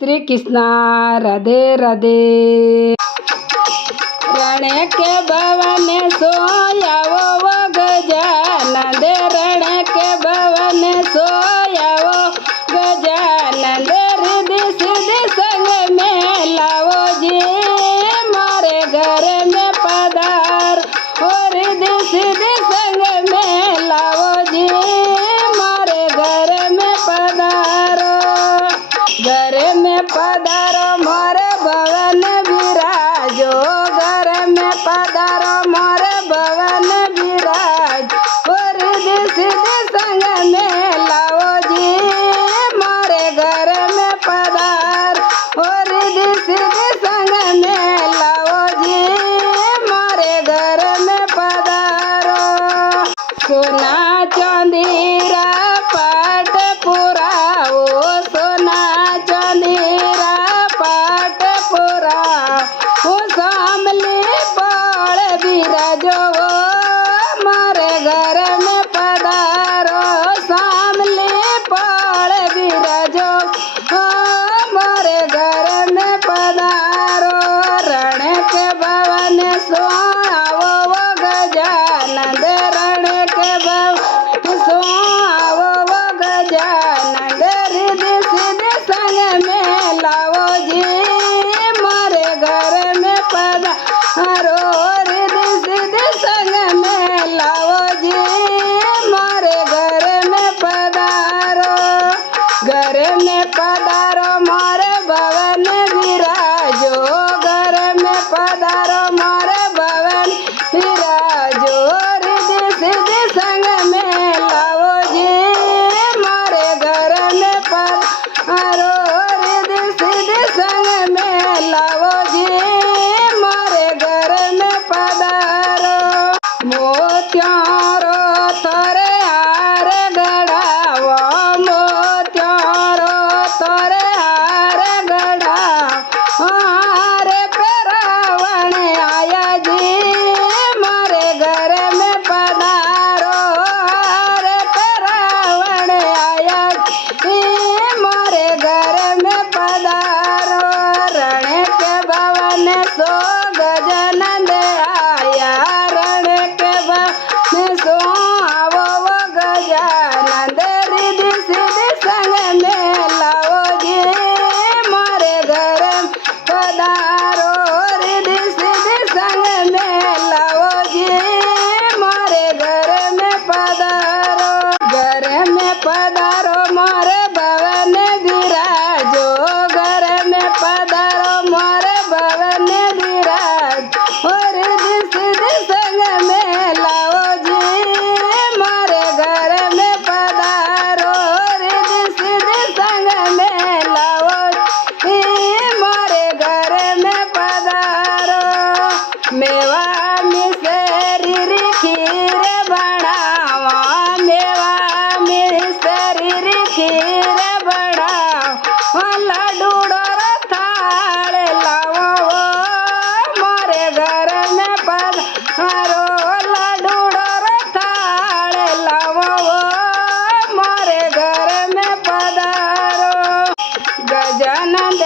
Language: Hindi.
श्री कृष्णा राधे राधे। रण के भवन सोया वो गजानंद, रण के भवन सोया वो गजानंद, रिद्धि सिद्धि संग में लाओ जी मारे घर में पधार, और रिद्धि सिद्धि संग में लाओ जी मारे घर में पधारो, घर में पधारो मोरे भवन विराजो, घर में पधारो मोरे भवन विराज, और रिद्धि सिद्धि संग में लाओ जी मोरे घर में पधार, और रिद्धि सिद्धि संग में लाओ जी मोरे घर में पधारो। सोना चांदीरा पाट पुराओ, सोना चांदीरा पाट पुराओ, सामली पाल बिराजो मारे घर में पधारो, सामली पाल बिराजो मारे घर में पधारो। रण के भवन सोआवो वो गजानंद, रण के भवन सोआवो वो गजानंद, रिद्धि सिद्धि संग में लाओ जी मारे घर में पधारो, रिद्धि सिद्धि संग में लाओ जी मारे घर में पधारो, घर में पधारो मारे भवन विराजो, घर में पधारो मारे भवन विराजो, रिद्धि सिद्धि संग में लाओ जी मारे घर में पधारो, रिद्धि सिद्धि संग में लाओ जी मारे घर में पधारो। मोत्यारो तोरे हार गढ़ाओ, मोत्यारो तोरे हार गढ़ाओ, हार पे रावण आया जी मारे घर में पधारो, हार पे रावण आया जी मारे घर में पधारो। रण के भवन सो गजानंद आया, रण के भवन सो आवो वो गजानंद, रिद्धि सिद्धि संग में लाओ जी मारे घर में पधारो, रिद्धि सिद्धि संग में लाओ जी मारे घर में पधारो, घर में पधारो मारे भवन विराजो, घर में पधारो मारे भवन विराज, और रिद्धि सिद्धि संग में लाओ जी मारे घर में पधारो, रिद्धि सिद्धि संग में लाओ जी मारे घर में पधारो। मेवा मिसरी खीर बनावा, मेवा मिसरी खीर बनावा, लड्डू डोर थाल लाओ मारे घर में पधारो, लड्डू डोर थाल लाओ मारे घर में पधारो। गजानंद